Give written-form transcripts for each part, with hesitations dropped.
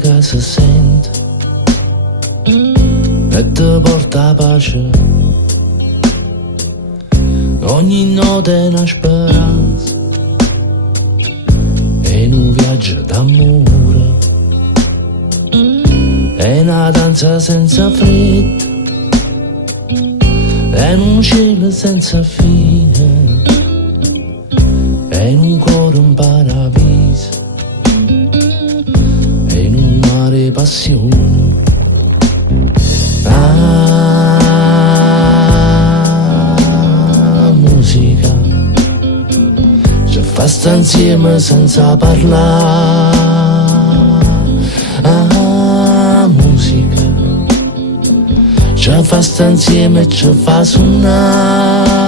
Che si sente e ti porta pace, ogni notte è una speranza, è un viaggio d'amore, è una danza senza fretta, è un cielo senza fine, è un cuore in paradiso, passione. Musica ci fa sta insieme senza parlare. Musica ci fa sta insieme e ci fa suonare.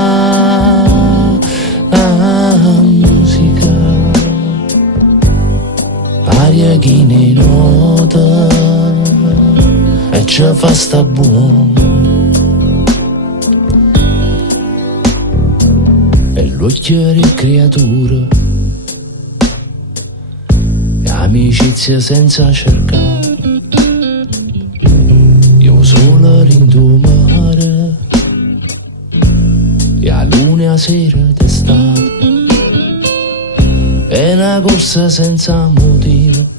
Musica aria che ne nota e ci fa sta buono, e l'occhio di creatura e amicizia senza cercare, io solo rindo mare e a luna sera d'estate, è una corsa senza motivo,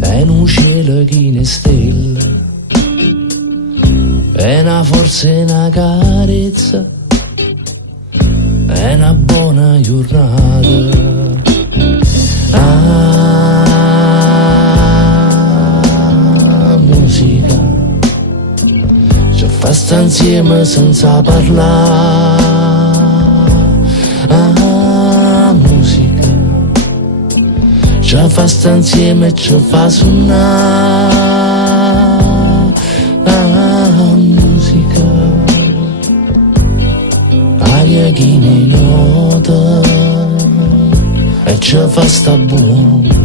è un cielo che ne stelle, è una forza e una carezza, è una buona giornata. Musica ci fa sta insieme senza parlare. Musica ci fa sta insieme e ci fa suonare. Musica aria che ne nota e ci fa sta buono.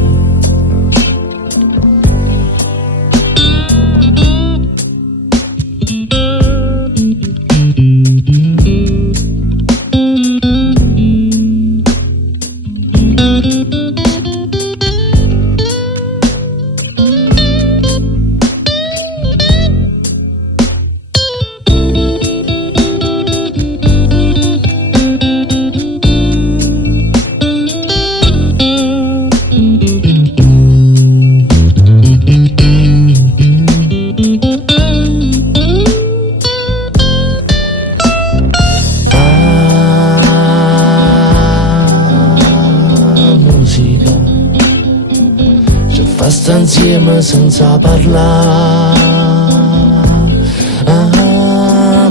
Fa sta insieme senza parlare.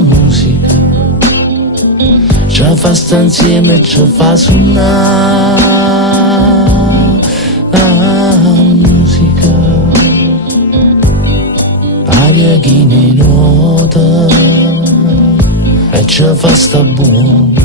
Musica ci fa sta insieme e ci fa suonare. Musica aria che ne nota e ci fa sta buono.